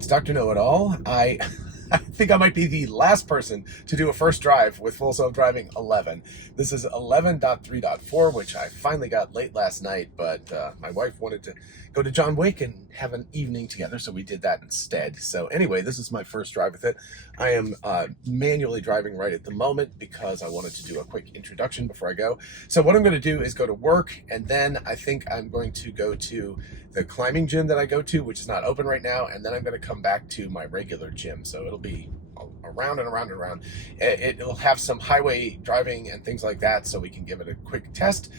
it's Dr. Know-It-All. I think I might be the last person to do a first drive with Full Self-Driving 11. This is 11.3.4, which I finally got late last night, but my wife wanted to go to John Wick and have an evening together, so we did that instead. So anyway, this is my first drive with it. I am manually driving right at the moment because I wanted to do a quick introduction before I go. So what I'm going to do is go to work, and then I think I'm going to go to the climbing gym that I go to, which is not open right now, and then I'm going to come back to my regular gym. So it'll be around and around and around. It'll have some highway driving and things like that, so we can give it a quick test.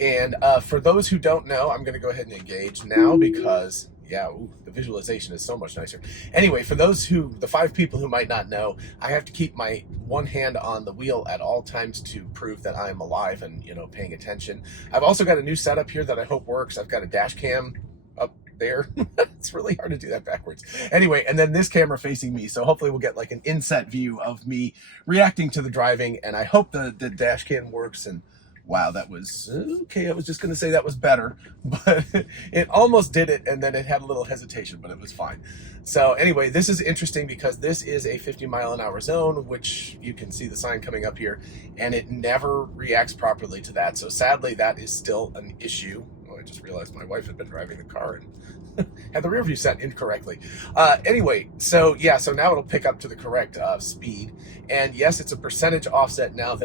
And for those who don't know, I'm going to go ahead and engage now because, yeah, the visualization is so much nicer. Anyway, for those the 5 people who might not know, I have to keep my one hand on the wheel at all times to prove that I'm alive and, paying attention. I've also got a new setup here that I hope works. I've got a dash cam up there. It's really hard to do that backwards. Anyway, and then this camera facing me. So hopefully we'll get like an inset view of me reacting to the driving. And I hope the dash cam works. And wow, that was okay. I was just going to say that was better, but it almost did it. And then it had a little hesitation, but it was fine. So anyway, this is interesting because this is a 50-mile-an-hour zone, which you can see the sign coming up here, and it never reacts properly to that. So sadly, that is still an issue. Oh, I just realized my wife had been driving the car and had the rear view set incorrectly. Anyway, so yeah, so now it'll pick up to the correct speed. And yes, it's a percentage offset now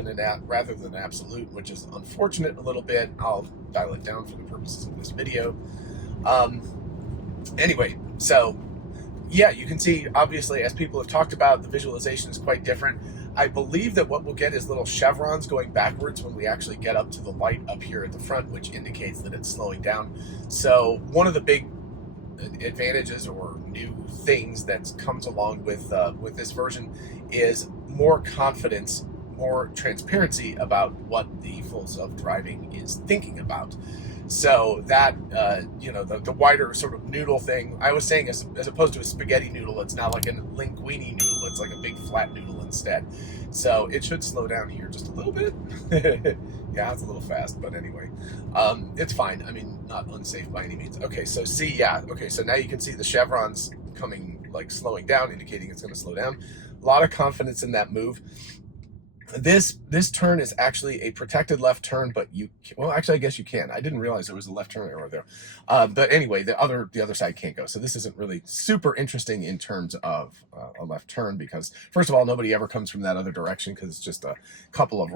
rather than absolute, which is unfortunate a little bit. I'll dial it down for the purposes of this video. Anyway, so yeah, you can see, obviously, as people have talked about, the visualization is quite different. I believe that what we'll get is little chevrons going backwards when we actually get up to the light up here at the front, which indicates that it's slowing down. So one of the big advantages or new things that comes along with this version is more confidence, more transparency about what the Full Self-Driving is thinking about. So that the wider sort of noodle thing, I was saying as opposed to a spaghetti noodle, it's now like a linguine noodle. It's like a big flat noodle instead. So it should slow down here just a little bit. Yeah, it's a little fast, but anyway, it's fine. I mean, not unsafe by any means. Okay, so so now you can see the chevrons coming, like slowing down, indicating it's going to slow down. A lot of confidence in that move. This turn is actually a protected left turn, but actually I guess you can. I didn't realize there was a left turn arrow there. But anyway, the other side can't go. So this isn't really super interesting in terms of a left turn because, first of all, nobody ever comes from that other direction because it's just a couple of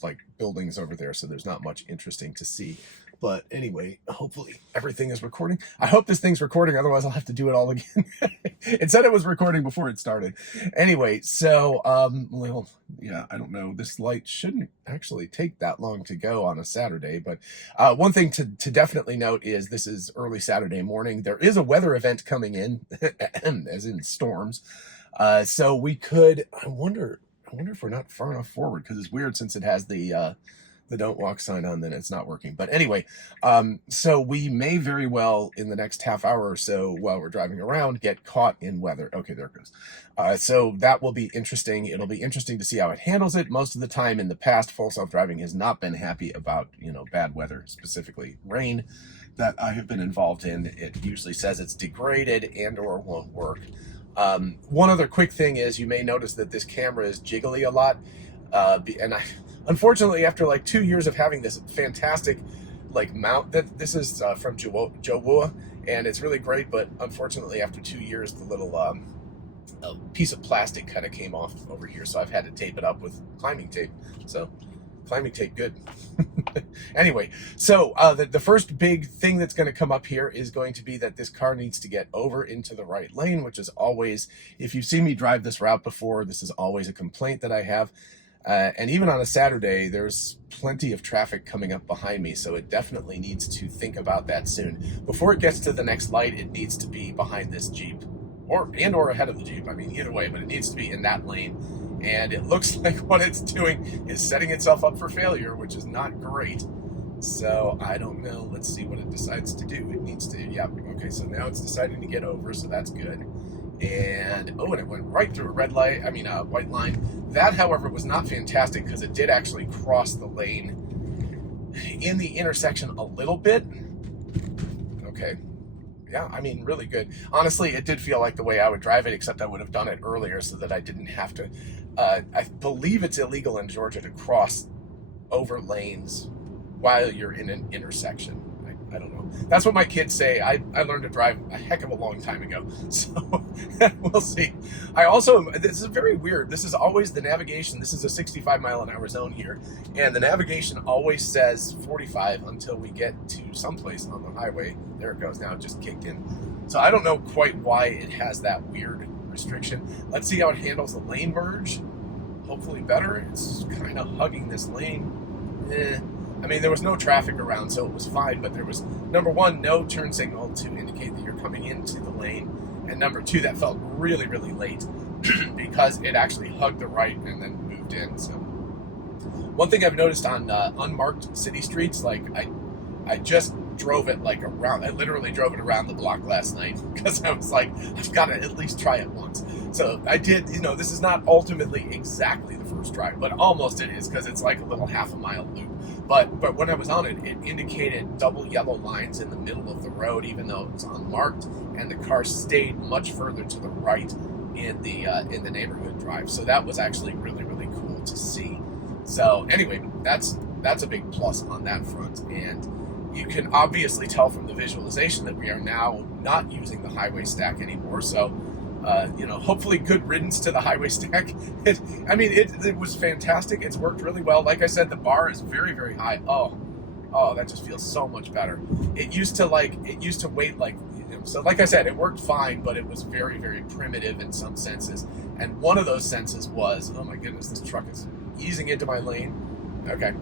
like buildings over there. So there's not much interesting to see. But anyway, hopefully everything is recording. I hope this thing's recording, otherwise I'll have to do it all again. It said it was recording before it started. Anyway, so, well, yeah, I don't know. This light shouldn't actually take that long to go on a Saturday. But one thing to definitely note is this is early Saturday morning. There is a weather event coming in, as in storms. So we could, I wonder if we're not far enough forward because it's weird since it has the don't walk sign on, then it's not working. But anyway, so we may very well in the next half hour or so while we're driving around get caught in weather. Okay, there it goes. So that will be interesting. It'll be interesting to see how it handles it. Most of the time in the past, Full Self-Driving has not been happy about, bad weather, specifically rain that I have been involved in. It usually says it's degraded and or won't work. One other quick thing is you may notice that this camera is jiggly a lot. Unfortunately, after like 2 years of having this fantastic mount, that this is from JOWUA, and it's really great, but unfortunately after 2 years, the little piece of plastic kind of came off over here, so I've had to tape it up with climbing tape. So climbing tape, good. Anyway, so the first big thing that's going to come up here is going to be that this car needs to get over into the right lane, which is always, if you've seen me drive this route before, this is always a complaint that I have. And even on a Saturday, there's plenty of traffic coming up behind me, so it definitely needs to think about that soon. Before it gets to the next light, it needs to be behind this Jeep, or ahead of the Jeep. I mean, either way, but it needs to be in that lane. And it looks like what it's doing is setting itself up for failure, which is not great. So I don't know. Let's see what it decides to do. It needs to, yeah, okay, so now it's deciding to get over, so that's good. And and it went right through a white line. That, however, was not fantastic because it did actually cross the lane in the intersection a little bit. Okay, Yeah, I mean, really good. Honestly, it did feel like the way I would drive it, except I would have done it earlier so that I didn't have to. I believe it's illegal in Georgia to cross over lanes while you're in an intersection. I don't know. That's what my kids say. I learned to drive a heck of a long time ago. So we'll see. This is very weird. This is always the navigation. This is a 65 mile an hour zone here. And the navigation always says 45 until we get to someplace on the highway. There it goes. Now it just kicked in. So I don't know quite why it has that weird restriction. Let's see how it handles the lane merge. Hopefully better. It's kind of hugging this lane. I mean, there was no traffic around, so it was fine, but there was, number one, no turn signal to indicate that you're coming into the lane, and number two, that felt really, really late because it actually hugged the right and then moved in. So one thing I've noticed on unmarked city streets, like I just drove it like around, I literally drove it around the block last night because I was like, I've got to at least try it once. So I did, this is not ultimately exactly the first drive, but almost it is because it's like a little half a mile loop. But when I was on it, it indicated double yellow lines in the middle of the road, even though it was unmarked, and the car stayed much further to the right in the neighborhood drive. So that was actually really, really cool to see. So anyway, that's a big plus on that front. And you can obviously tell from the visualization that we are now not using the highway stack anymore. So hopefully good riddance to the highway stack. It was fantastic. It's worked really well. Like I said, the bar is very, very high. Oh, that just feels so much better. It used to wait like, so like I said, it worked fine, but it was very, very primitive in some senses. And one of those senses was, oh my goodness, this truck is easing into my lane. Okay.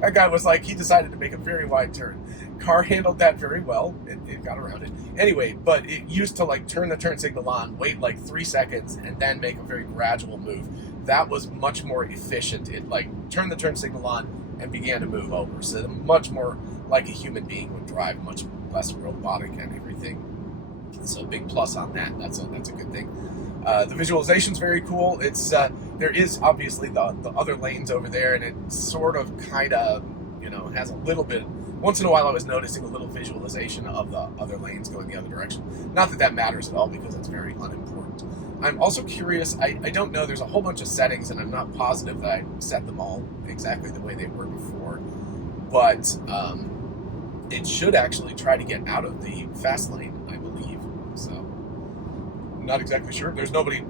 That guy was like, he decided to make a very wide turn. Car handled that very well. It got around it. Anyway, but it used to like turn the turn signal on, wait like 3 seconds, and then make a very gradual move. That was much more efficient. It like turned the turn signal on and began to move over. So much more like a human being would drive, much less robotic and everything. So big plus on that. That's a good thing. The visualization's very cool. It's there is obviously the other lanes over there, and it sort of kind of has a little bit. Once in a while, I was noticing a little visualization of the other lanes going the other direction. Not that matters at all because it's very unimportant. I'm also curious. I don't know. There's a whole bunch of settings, and I'm not positive that I set them all exactly the way they were before. But it should actually try to get out of the fast lane, I believe. So I'm not exactly sure. There's nobody.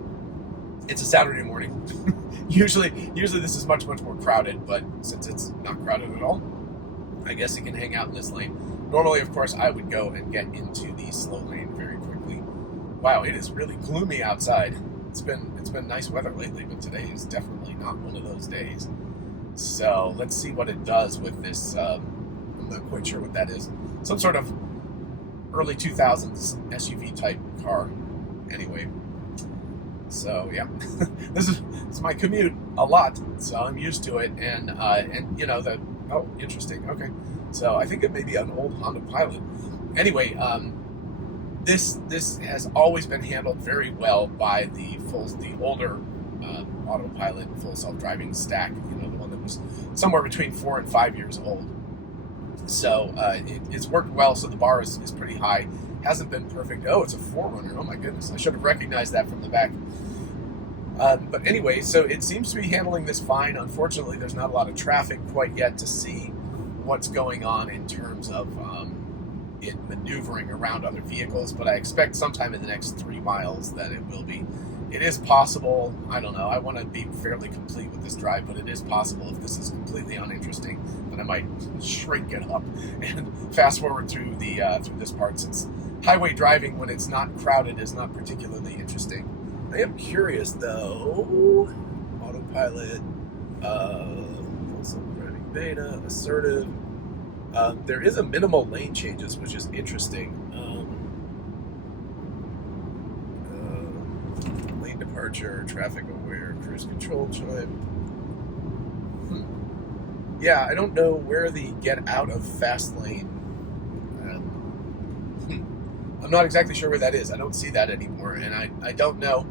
It's a Saturday morning. Usually this is much, much more crowded, but since it's not crowded at all, I guess it can hang out in this lane. Normally, of course, I would go and get into the slow lane very quickly. Wow, it is really gloomy outside. It's been nice weather lately, but today is definitely not one of those days. So let's see what it does with this. I'm not quite sure what that is. Some sort of early 2000s SUV type car. Anyway. So yeah, this is my commute a lot, so I'm used to it, and interesting. Okay, so I think it may be an old Honda Pilot. Anyway, this has always been handled very well by the older Autopilot full self-driving stack. The one that was somewhere between 4 and 5 years old. So it's worked well. So the bar is pretty high. Hasn't been perfect. Oh, it's a 4Runner. Oh my goodness, I should have recognized that from the back. But anyway, so it seems to be handling this fine. Unfortunately, there's not a lot of traffic quite yet to see what's going on in terms of it maneuvering around other vehicles. But I expect sometime in the next 3 miles that it will be. It is possible. I don't know. I want to be fairly complete with this drive, but it is possible if this is completely uninteresting that I might shrink it up and fast forward through this part, since highway driving when it's not crowded is not particularly interesting. I am curious though. Autopilot, full self-driving beta, assertive. There is a minimal lane changes, which is interesting. Lane departure, traffic aware, cruise control chime. Yeah, I don't know where the get out of fast lane. I'm not exactly sure where that is. I don't see that anymore, and I don't know.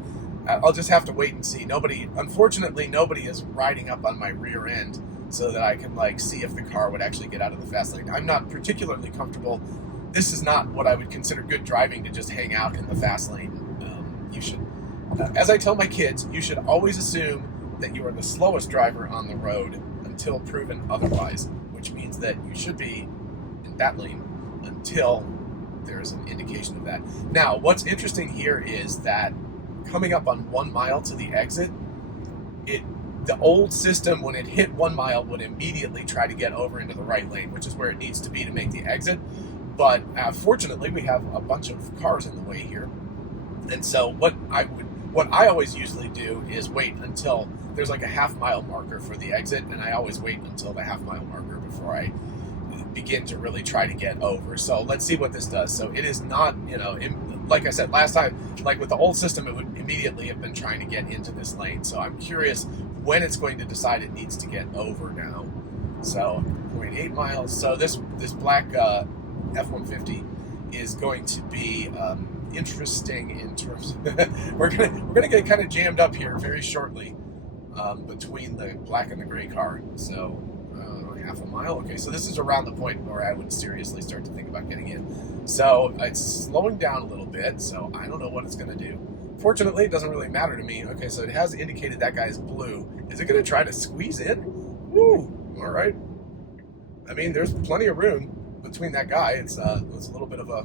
I'll just have to wait and see. Unfortunately, nobody is riding up on my rear end so that I can see if the car would actually get out of the fast lane. I'm not particularly comfortable this is not what I would consider good driving, to just hang out in the fast lane. You should, as I tell my kids, you should always assume that you are the slowest driver on the road until proven otherwise, which means that you should be in that lane until there's an indication of that. Now, what's interesting here is that coming up on 1 mile to the exit, the old system, when it hit 1 mile, would immediately try to get over into the right lane, which is where it needs to be to make the exit. But fortunately, we have a bunch of cars in the way here, and so what I always usually do is wait until there's like a half-mile marker for the exit, and I always wait until the half-mile marker before I begin to really try to get over. So let's see what this does. So it is not, like I said last time, like with the old system, it would immediately have been trying to get into this lane. So I'm curious when it's going to decide it needs to get over now. So 0.8 miles. So this black F-150 is going to be interesting in terms of we're gonna get kind of jammed up here very shortly between the black and the gray car. So half a mile. Okay, so this is around the point where I would seriously start to think about getting in. So it's slowing down a little bit, so I don't know what it's going to do. Fortunately, it doesn't really matter to me. Okay, so it has indicated that guy's blue. Is it going to try to squeeze in? Woo! All right. I mean, there's plenty of room between that guy. It's a little bit of a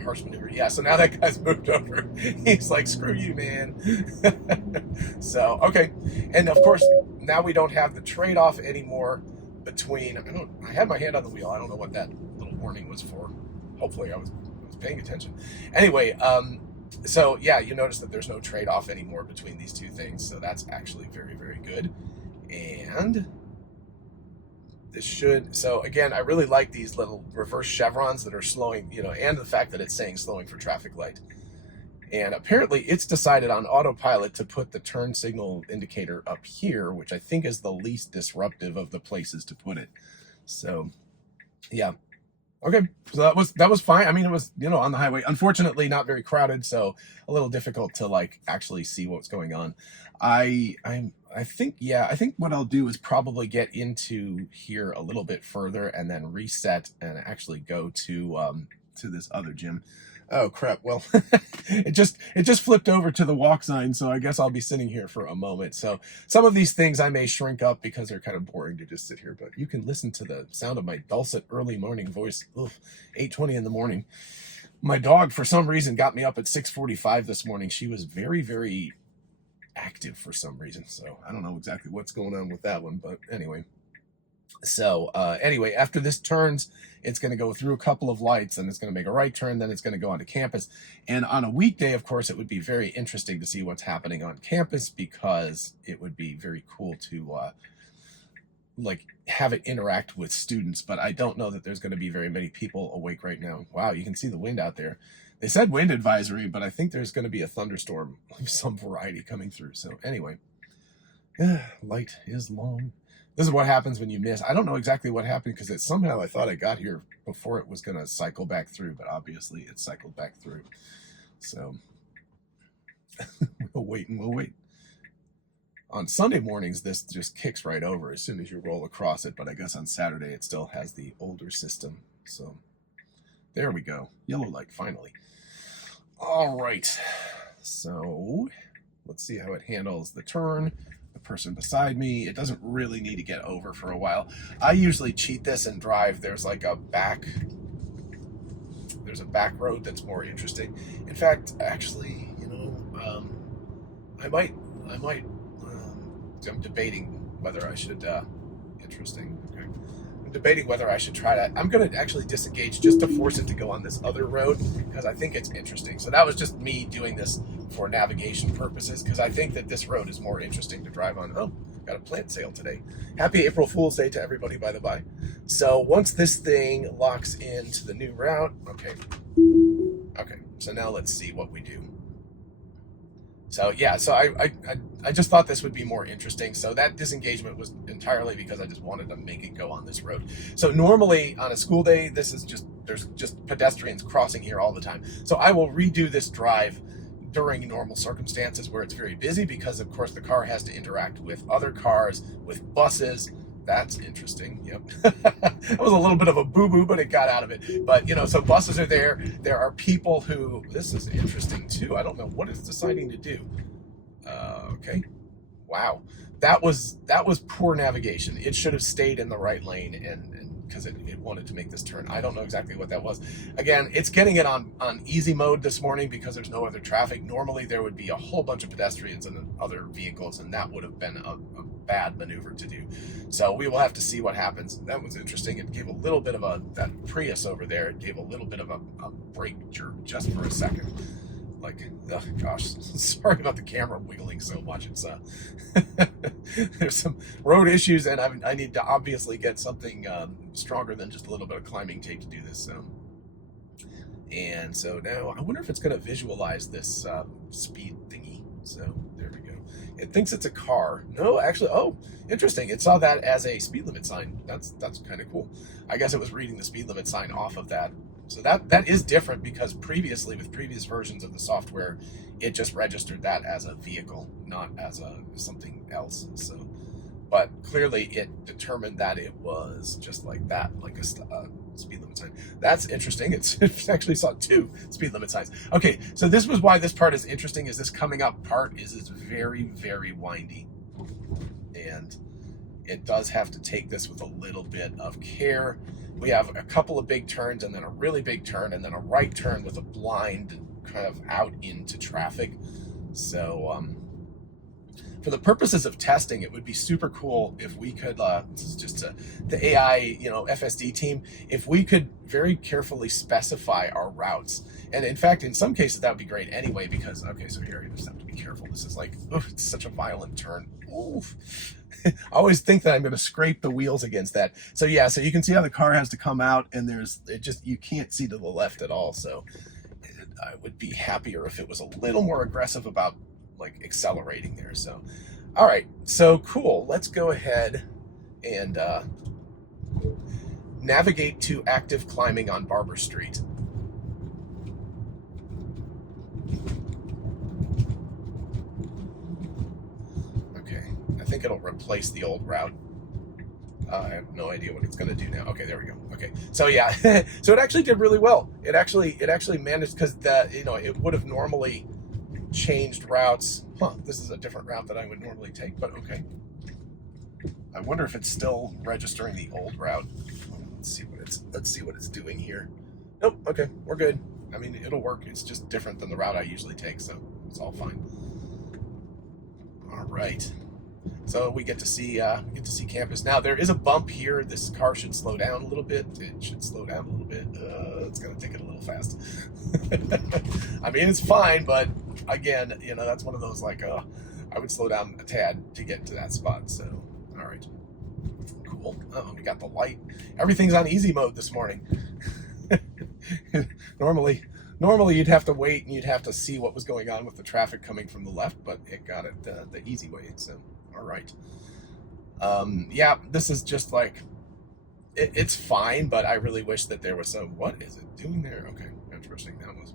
harsh maneuver. Yeah. So now that guy's moved over. He's like, "Screw you, man." So okay, and of course now we don't have the trade-off anymore between, I had my hand on the wheel. I don't know what that little warning was for. Hopefully I was paying attention. Anyway, so yeah, you notice that there's no trade-off anymore between these two things. So that's actually very, very good. And this should, so again, I really like these little reverse chevrons that are slowing, and the fact that it's saying slowing for traffic light. And apparently it's decided on autopilot to put the turn signal indicator up here, which I think is the least disruptive of the places to put it. So, yeah. Okay, so that was fine. I mean, it was, on the highway. Unfortunately, not very crowded, so a little difficult to like actually see what's going on. I think what I'll do is probably get into here a little bit further and then reset and actually go to this other gym. Oh crap, well, it just flipped over to the walk sign, so I guess I'll be sitting here for a moment. So some of these things I may shrink up because they're kind of boring to just sit here, but you can listen to the sound of my dulcet early morning voice. 8:20 in the morning. My dog, for some reason, got me up at 6:45 this morning. She was very, very active for some reason, so I don't know exactly what's going on with that one, but anyway. So anyway, after this turns, it's going to go through a couple of lights and it's going to make a right turn. Then it's going to go onto campus. And on a weekday, of course, it would be very interesting to see what's happening on campus, because it would be very cool to like have it interact with students. But I don't know that there's going to be very many people awake right now. Wow, you can see the wind out there. They said wind advisory, but I think there's going to be a thunderstorm of some variety coming through. So anyway, light is long. This is what happens when you miss. I don't know exactly what happened, because somehow I thought I got here before it was going to cycle back through, but obviously it cycled back through. So we'll wait and we'll wait. On Sunday mornings, this just kicks right over as soon as you roll across it, but I guess on Saturday it still has the older system. So there we go. Yellow light, finally. All right. So let's see how it handles the turn. The person beside me, it doesn't really need to get over for a while. I usually cheat this and drive. There's a back road that's more interesting. In fact, actually, I'm debating whether I should interesting. Okay. I'm debating whether I should try that. I'm going to actually disengage just to force it to go on this other road, because I think it's interesting. So that was just me doing this for navigation purposes, because I think that this road is more interesting to drive on. Oh, got a plant sale today. Happy April Fool's Day to everybody, by the by. So once this thing locks into the new route, okay, so now let's see what we do. So yeah, so I just thought this would be more interesting. So that disengagement was entirely because I just wanted to make it go on this road. So normally on a school day, there's just pedestrians crossing here all the time. So I will redo this drive during normal circumstances where it's very busy, because of course the car has to interact with other cars, with buses. That's interesting. Yep. I was a little bit of a boo-boo, but it got out of it. But, you know, so buses are there. There are people who, this is interesting too. I don't know what it's deciding to do. Okay. Wow. That was poor navigation. It should have stayed in the right lane and because it wanted to make this turn. I don't know exactly what that was. Again, it's getting it on easy mode this morning because there's no other traffic. Normally there would be a whole bunch of pedestrians and other vehicles, and that would have been a bad maneuver to do. So we will have to see what happens. That was interesting. It gave a little bit of that Prius over there, it gave a little bit of a brake jerk just for a second. Like, oh gosh, sorry about the camera wiggling so much. It's there's some road issues, and I need to obviously get something stronger than just a little bit of climbing tape to do this. And so now I wonder if it's going to visualize this speed thingy. So there we go. It thinks it's a car. No, actually, oh, interesting. It saw that as a speed limit sign. That's kind of cool. I guess it was reading the speed limit sign off of that. So that is different because previously, with previous versions of the software, it just registered that as a vehicle, not as something else. So, but clearly it determined that it was just like that, like a speed limit sign. That's interesting. It actually saw 2 speed limit signs. Okay, so this was why this part is interesting. Is this coming up part is very, very windy, and it does have to take this with a little bit of care. We have a couple of big turns and then a really big turn and then a right turn with a blind kind of out into traffic. So for the purposes of testing, it would be super cool if we could, this is just the AI, FSD team, if we could very carefully specify our routes. And in fact, in some cases, that would be great anyway, because, okay, so here, you just have to be careful. This is like, oh, it's such a violent turn. Oof. I always think that I'm going to scrape the wheels against that. So yeah, so you can see how the car has to come out, and you can't see to the left at all. So I would be happier if it was a little more aggressive about like accelerating there. So, all right, so cool. Let's go ahead and navigate to active climbing on Barber Street. I think it'll replace the old route. I have no idea what it's going to do now. Okay, there we go. Okay, so yeah, so it actually did really well. It actually managed, because it would have normally changed routes. This is a different route that I would normally take, but okay. I wonder if it's still registering the old route. Let's see what it's doing here. Nope. Okay, we're good. I mean, it'll work. It's just different than the route I usually take, so it's all fine. All right. So we get to see campus. Now there is a bump here. This car should slow down a little bit. It should slow down a little bit. It's gonna take it a little fast. I mean, it's fine, but again, that's one of those like, I would slow down a tad to get to that spot. So, all right, cool. We got the light. Everything's on easy mode this morning. Normally you'd have to wait and you'd have to see what was going on with the traffic coming from the left, but it got it the easy way. So, all right. Yeah, this is just like, it's fine, but I really wish that there was some, what is it doing there? Okay, interesting. That was,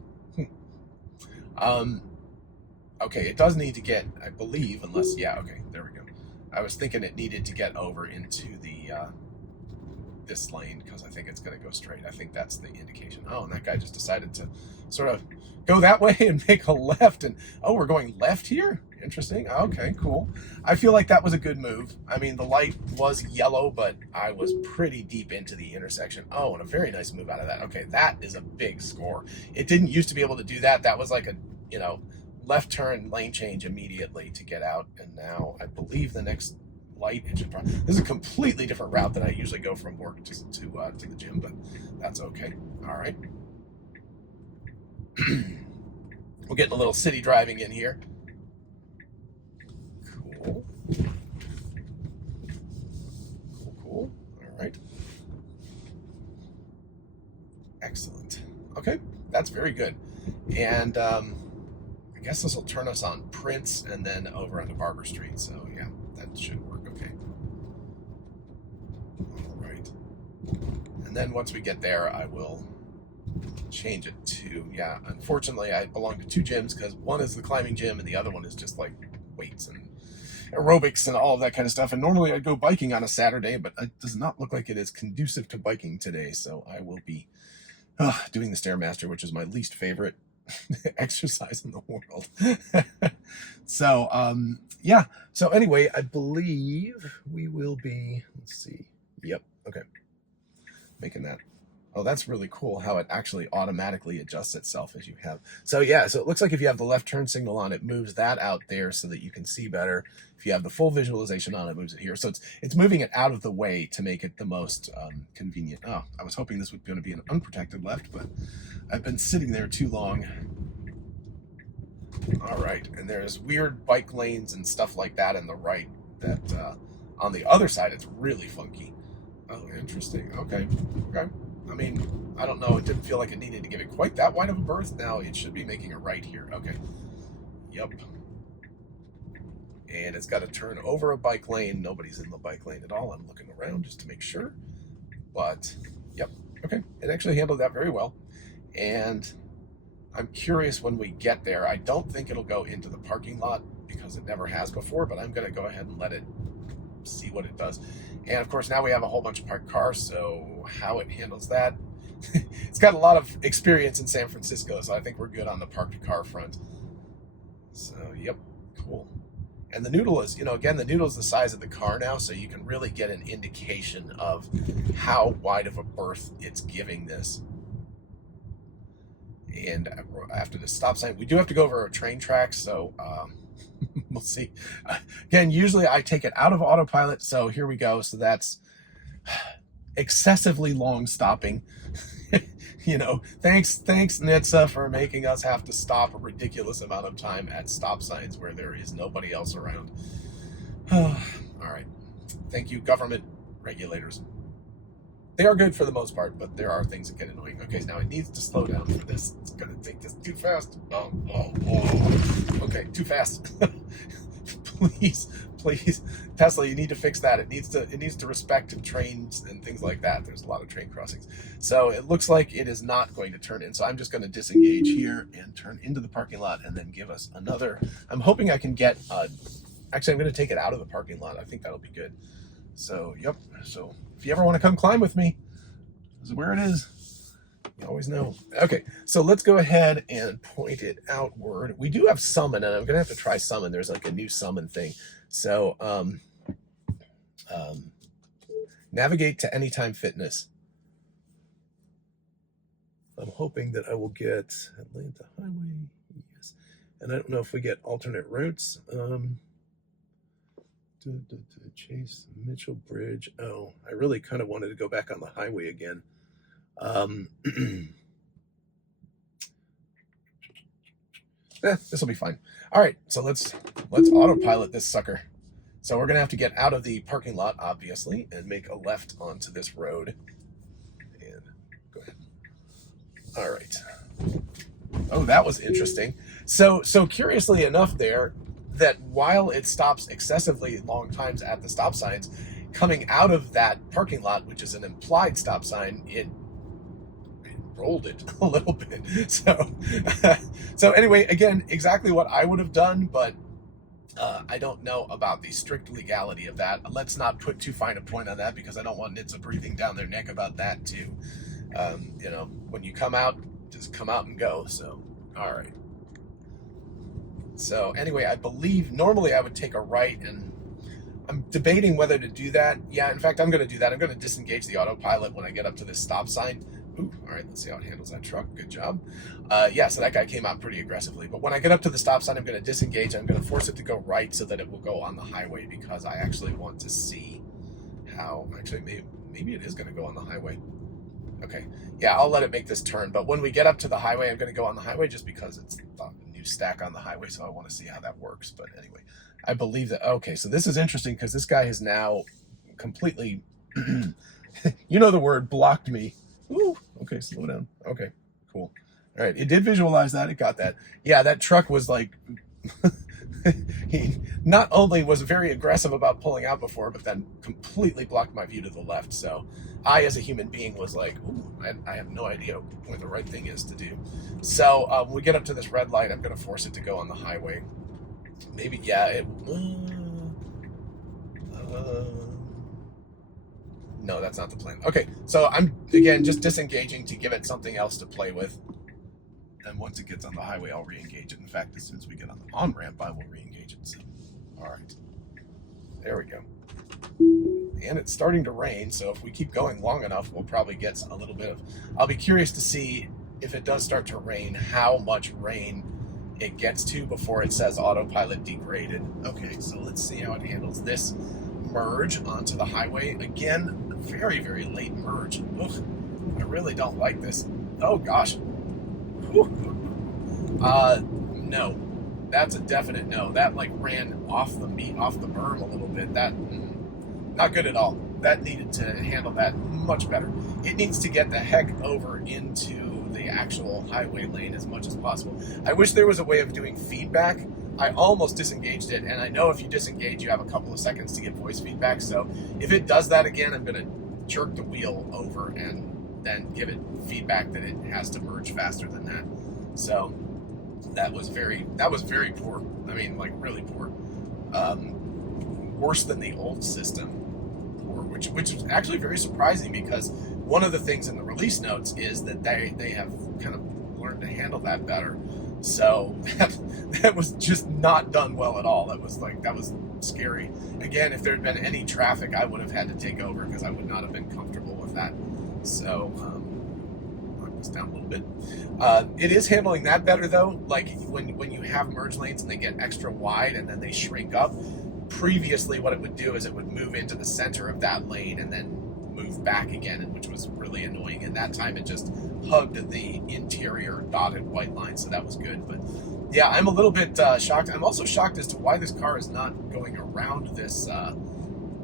okay, it does need to get, I believe, unless, yeah, okay, there we go. I was thinking it needed to get over into the, this lane, because I think it's going to go straight. I think that's the indication. Oh, and that guy just decided to sort of go that way and make a left, and oh, we're going left here? Interesting. Okay, cool. I feel like that was a good move. I mean, the light was yellow, but I was pretty deep into the intersection. Oh, and a very nice move out of that. Okay, that is a big score. It didn't used to be able to do that. That was like a, left turn lane change immediately to get out, and now I believe the next light engine. This is a completely different route than I usually go from work to the gym, but that's okay. All right. We're getting a little city driving in here. Cool. Cool. All right. Excellent. Okay, that's very good. And I guess this will turn us on Prince and then over onto Barber Street. So yeah, that should work okay. All right. And then once we get there, I will change it to, yeah, unfortunately I belong to 2 gyms, because one is the climbing gym and the other one is just like weights, and aerobics and all of that kind of stuff. And normally I'd go biking on a Saturday, but it does not look like it is conducive to biking today. So I will be doing the Stairmaster, which is my least favorite exercise in the world. So, yeah. So anyway, I believe we will be, let's see. Yep. Okay. Making that. Oh, that's really cool how it actually automatically adjusts itself as you have. So yeah, so it looks like if you have the left turn signal on, it moves that out there so that you can see better. If you have the full visualization on, it moves it here. So it's moving it out of the way to make it the most convenient. Oh, I was hoping this was going to be an unprotected left, but I've been sitting there too long. All right, and there's weird bike lanes and stuff like that in the right that on the other side, it's really funky. Oh, interesting. Okay. I mean, I don't know. It didn't feel like it needed to give it quite that wide of a berth. Now it should be making a right here. Okay. Yep. And it's got to turn over a bike lane. Nobody's in the bike lane at all. I'm looking around just to make sure. But, yep. Okay. It actually handled that very well. And I'm curious when we get there. I don't think it'll go into the parking lot because it never has before, but I'm going to go ahead and let it see what it does. And of course, now we have a whole bunch of parked cars, so how it handles that. It's got a lot of experience in San Francisco, so I think we're good on the parked car front. So, yep, cool. And the noodle is, again, the noodle is the size of the car now, so you can really get an indication of how wide of a berth it's giving this. And after the stop sign, we do have to go over a train track, so we'll see. Again, usually I take it out of autopilot, so here we go. So that's excessively long stopping. Thanks NHTSA for making us have to stop a ridiculous amount of time at stop signs where there is nobody else around. All right. Thank you, government regulators. They are good for the most part, but there are things that get annoying. Okay, now it needs to slow down for this. It's going to take this too fast. Oh. Okay, too fast. Please. Tesla, you need to fix that. It needs to respect trains and things like that. There's a lot of train crossings. So it looks like it is not going to turn in. So I'm just going to disengage here and turn into the parking lot and then give us another. I'm hoping I can get, actually I'm going to take it out of the parking lot. I think that'll be good. So, yep. So if you ever want to come climb with me, this is where it is. You always know. Okay, so let's go ahead and point it outward. We do have summon, and I'm going to have to try summon. There's like a new summon thing. So, navigate to Anytime Fitness. I'm hoping that I will get Atlanta Highway. Yes. And I don't know if we get alternate routes. Chase Mitchell Bridge. Oh, I really kind of wanted to go back on the highway again. This will be fine. All right, so let's autopilot this sucker. So we're gonna have to get out of the parking lot, obviously, and make a left onto this road. And go ahead. All right. Oh, that was interesting. So curiously enough, there, that while it stops excessively long times at the stop signs, coming out of that parking lot, which is an implied stop sign, it rolled it a little bit. So anyway, again, exactly what I would have done, but I don't know about the strict legality of that. Let's not put too fine a point on that because I don't want NHTSA breathing down their neck about that too. When you come out, just come out and go. So, all right. So anyway, I believe normally I would take a right, and I'm debating whether to do that. Yeah, in fact, I'm going to do that. I'm going to disengage the autopilot when I get up to this stop sign. Ooh, all right, let's see how it handles that truck. Good job. Yeah, so that guy came out pretty aggressively. But when I get up to the stop sign, I'm going to disengage. I'm going to force it to go right so that it will go on the highway because I actually want to see how, actually, maybe it is going to go on the highway. Okay, yeah, I'll let it make this turn. But when we get up to the highway, I'm going to go on the highway just because it's a new stack on the highway, so I want to see how that works. But anyway, I believe that, okay, so this is interesting because this guy has now completely, the word, blocked me. Ooh, okay, slow down. Okay, cool. All right, it did visualize that. It got that. Yeah, that truck was like, he not only was very aggressive about pulling out before, but then completely blocked my view to the left. So I, as a human being, was like, ooh, I have no idea what the right thing is to do. So when we get up to this red light, I'm going to force it to go on the highway. Maybe, yeah, No, that's not the plan. Okay, so I'm, again, just disengaging to give it something else to play with. And once it gets on the highway, I'll re-engage it. In fact, as soon as we get on the on-ramp, I will re-engage it. So, all right. There we go. And it's starting to rain, so if we keep going long enough, we'll probably get a little bit of... I'll be curious to see if it does start to rain, how much rain it gets to before it says autopilot degraded. Okay, so let's see how it handles this merge onto the highway. Again, very, very late merge. Ugh, I really don't like this. Oh, gosh. No. That's a definite no. That, like, ran off the berm a little bit. That... not good at all. That needed to handle that much better. It needs to get the heck over into the actual highway lane as much as possible. I wish there was a way of doing feedback. I almost disengaged it, and I know if you disengage, you have a couple of seconds to get voice feedback. So if it does that again, I'm going to jerk the wheel over and then give it feedback that it has to merge faster than that. So that was very poor. I mean, like, really poor. Worse than the old system, which is actually very surprising, because one of the things in the release notes is that they have kind of learned to handle that better. So that was just not done well at all. That was scary. Again, if there had been any traffic, I would have had to take over, because I would not have been comfortable with that. So knock this down a little bit. It is handling that better though. Like when you have merge lanes and they get extra wide and then they shrink up. Previously, what it would do is it would move into the center of that lane and then move back again, which was really annoying. And that time it just hugged the interior dotted white line, so that was good. But yeah, I'm a little bit shocked. I'm also shocked as to why this car is not going around this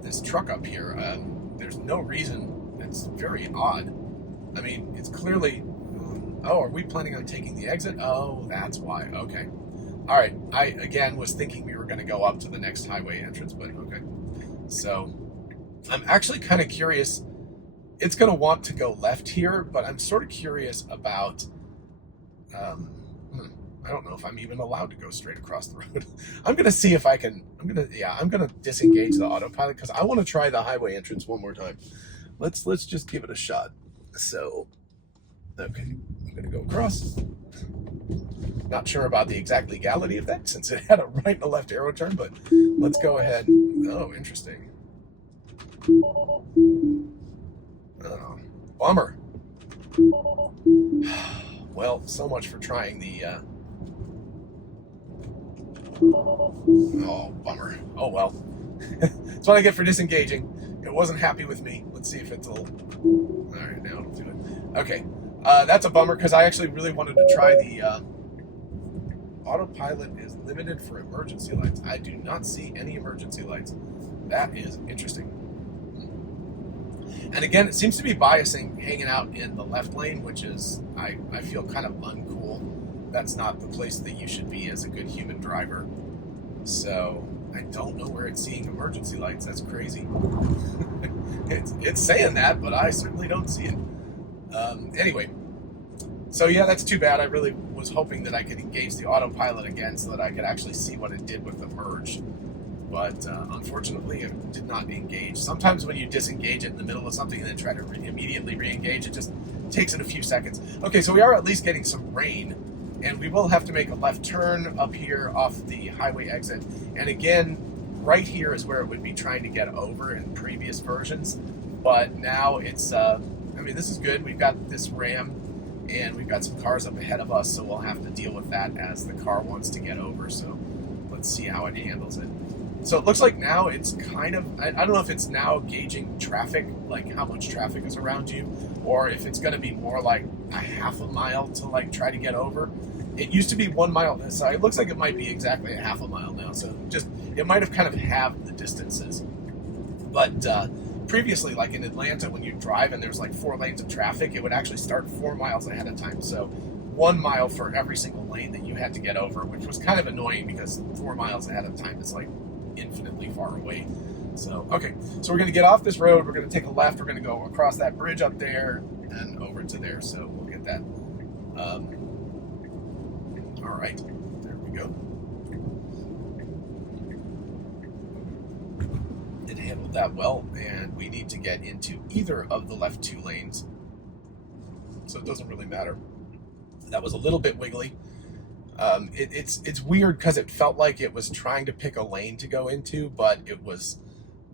this truck up here. There's no reason. It's very odd. I mean, it's clearly... oh, are we planning on taking the exit? Oh, that's why. Okay. All right, I, again, was thinking we were going to go up to the next highway entrance, but okay. So I'm actually kind of curious. It's going to want to go left here, but I'm sort of curious about, I don't know if I'm even allowed to go straight across the road. I'm going to see if I can, I'm going to disengage the autopilot, because I want to try the highway entrance one more time. Let's just give it a shot. So, okay, I'm going to go across. Not sure about the exact legality of that, since it had a right and a left arrow turn, but let's go ahead. Oh, interesting. Oh, bummer. Well, so much for trying the... oh, bummer. Oh, well. That's what I get for disengaging. It wasn't happy with me. Let's see if it'll... All right, now it'll do it. Okay. That's a bummer, because I actually really wanted to try the... autopilot is limited for emergency lights. I do not see any emergency lights. That is interesting. And again, it seems to be biasing hanging out in the left lane, which is, I feel kind of uncool. That's not the place that you should be as a good human driver. So I don't know where it's seeing emergency lights. That's crazy. It's saying that, but I certainly don't see it. Anyway. So yeah, that's too bad. I really was hoping that I could engage the autopilot again so that I could actually see what it did with the merge. But unfortunately, it did not engage. Sometimes when you disengage it in the middle of something and then try to immediately re-engage, it just takes it a few seconds. Okay, so we are at least getting some rain, and we will have to make a left turn up here off the highway exit. And again, right here is where it would be trying to get over in previous versions. But now it's, I mean, this is good. We've got this Ram, and we've got some cars up ahead of us, so we'll have to deal with that as the car wants to get over. So let's see how it handles it. So it looks like now it's kind of, I don't know if it's now gauging traffic, like how much traffic is around you, or if it's going to be more like a half a mile to like try to get over. It used to be 1 mile, so it looks like it might be exactly a half a mile now. So just, it might have kind of halved the distances. But previously, like in Atlanta, when you drive and there's like 4 lanes of traffic, it would actually start 4 miles ahead of time. So 1 mile for every single lane that you had to get over, which was kind of annoying because 4 miles ahead of time is like infinitely far away. So, okay, so we're going to get off this road. We're going to take a left. We're going to go across that bridge up there and over to there. So we'll get that. All right, there we go. it handled that well, and we need to get into either of the left 2 lanes, so it doesn't really matter. That was a little bit wiggly. It's weird because it felt like it was trying to pick a lane to go into, but it was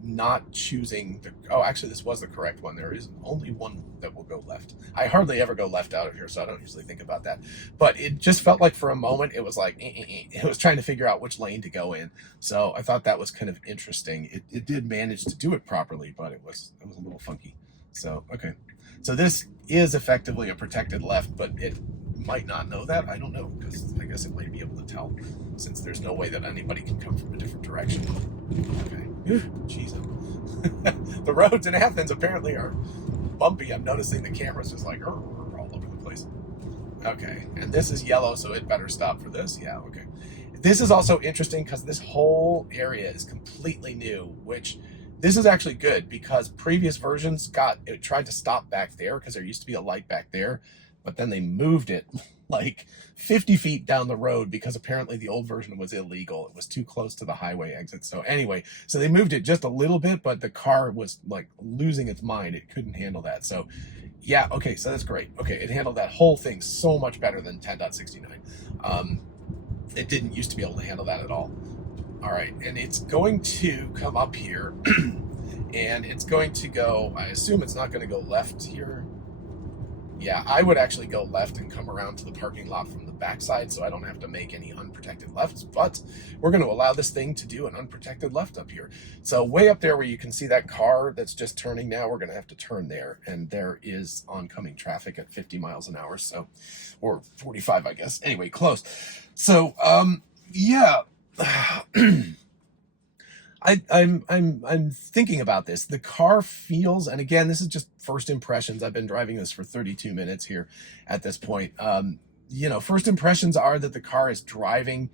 not choosing the, oh, actually this was the correct one. There is only one that will go left. I hardly ever go left out of here, so I don't usually think about that, but it just felt like for a moment it was like it was trying to figure out which lane to go in. So I thought that was kind of interesting. It did manage to do it properly, but it was a little funky. So okay, so this is effectively a protected left, but it might not know that. I don't know, because I guess it might be able to tell, since there's no way that anybody can come from a different direction. Okay. Jeez. The roads in Athens apparently are bumpy. I'm noticing the camera's just like all over the place. Okay, and this is yellow, so it better stop for this. Yeah, okay. This is also interesting because this whole area is completely new, which this is actually good because previous versions it tried to stop back there because there used to be a light back there, but then they moved it like 50 feet down the road because apparently the old version was illegal. It was too close to the highway exit. So anyway, so they moved it just a little bit, but the car was like losing its mind. It couldn't handle that. So yeah, okay, so that's great. Okay, it handled that whole thing so much better than 10.69. It didn't used to be able to handle that at all. All right, and it's going to come up here and it's going to go, I assume it's not going to go left here. Yeah, I would actually go left and come around to the parking lot from the backside so I don't have to make any unprotected lefts, but we're going to allow this thing to do an unprotected left up here. So way up there where you can see that car that's just turning now, we're going to have to turn there, and there is oncoming traffic at 50 miles an hour, so, or 45, I guess. Anyway, close. So, yeah. I'm thinking about this. The car feels, and again, this is just first impressions. I've been driving this for 32 minutes here at this point. You know, first impressions are that the car is driving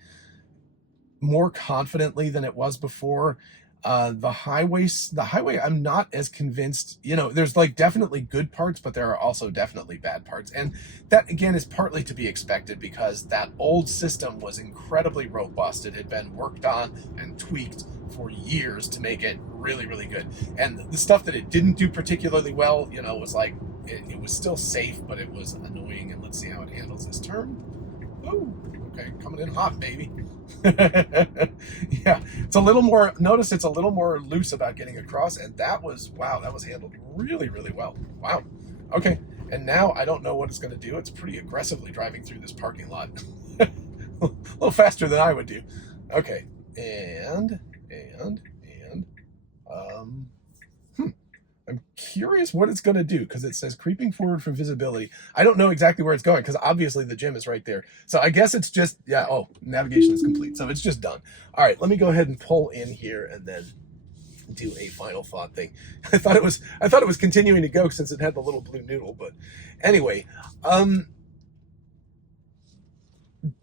more confidently than it was before. The highway, I'm not as convinced. You know, there's like definitely good parts, but there are also definitely bad parts. And that again is partly to be expected because that old system was incredibly robust. It had been worked on and tweaked for years to make it really, really good. And the stuff that it didn't do particularly well, you know, was like, it was still safe, but it was annoying. And let's see how it handles this turn. Oh, okay, coming in hot, baby. Yeah, it's a little more, notice it's a little more loose about getting across, and that was, wow, that was handled really, really well. Wow. Okay, and now I don't know what it's going to do. It's pretty aggressively driving through this parking lot. A little faster than I would do. Okay, and I'm curious what it's going to do because it says creeping forward for visibility. I don't know exactly where it's going because obviously the gym is right there. So I guess it's just, yeah, oh, navigation is complete. So it's just done. All right, let me go ahead and pull in here and then do a final thought thing. I thought it was continuing to go since it had the little blue noodle, but anyway,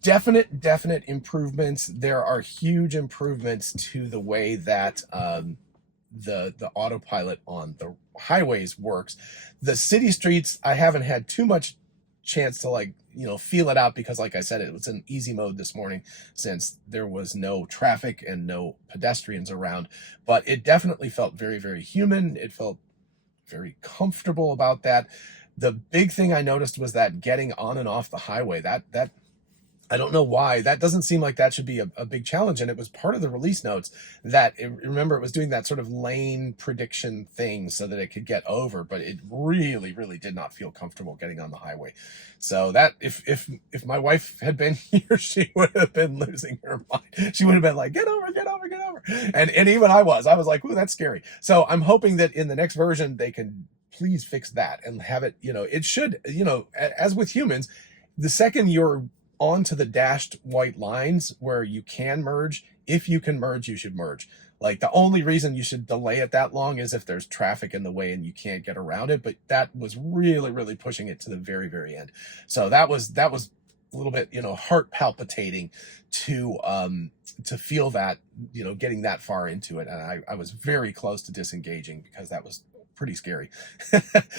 definite improvements. There are huge improvements to the way that the autopilot on the highways works. The city streets, I haven't had too much chance to, like, you know, feel it out because, like I said, it was in easy mode this morning since there was no traffic and no pedestrians around. But it definitely felt very, very human. It felt very comfortable about that. The big thing I noticed was that getting on and off the highway, that I don't know why. That doesn't seem like that should be a big challenge. And it was part of the release notes that, remember, it was doing that sort of lane prediction thing so that it could get over, but it really, really did not feel comfortable getting on the highway. So that, if my wife had been here, she would have been losing her mind. She would have been like, get over. And even I was like, ooh, that's scary. So I'm hoping that in the next version, they can please fix that and have it, you know, it should, you know, as with humans, the second you're onto the dashed white lines where you can merge, if you can merge, you should merge. Like, the only reason you should delay it that long is if there's traffic in the way and you can't get around it. But that was really, really pushing it to the very, very end. So that was a little bit, you know, heart palpitating to feel that, you know, getting that far into it. And I was very close to disengaging because that was pretty scary.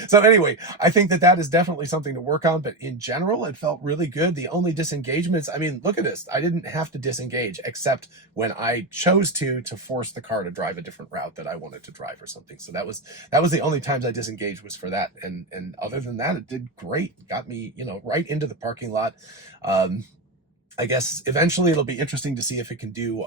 So anyway, I think that is definitely something to work on, but in general, it felt really good. The only disengagements, I mean, look at this. I didn't have to disengage except when I chose to force the car to drive a different route that I wanted to drive or something. So that was the only times I disengaged was for that. And other than that, it did great. It got me, right into the parking lot. I guess eventually it'll be interesting to see if it can do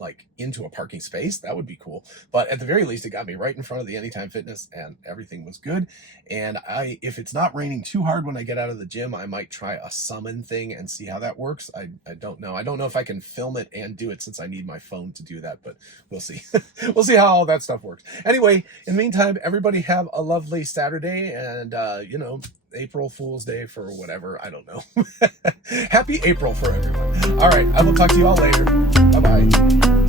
like into a parking space. That would be cool. But at the very least, it got me right in front of the Anytime Fitness and everything was good. And if it's not raining too hard when I get out of the gym, I might try a summon thing and see how that works. I don't know. I don't know if I can film it and do it since I need my phone to do that, but we'll see. We'll see how all that stuff works. Anyway, in the meantime, everybody have a lovely Saturday and, April Fool's Day for whatever. I don't know. Happy April for everyone. All right. I will talk to you all later. Bye-bye.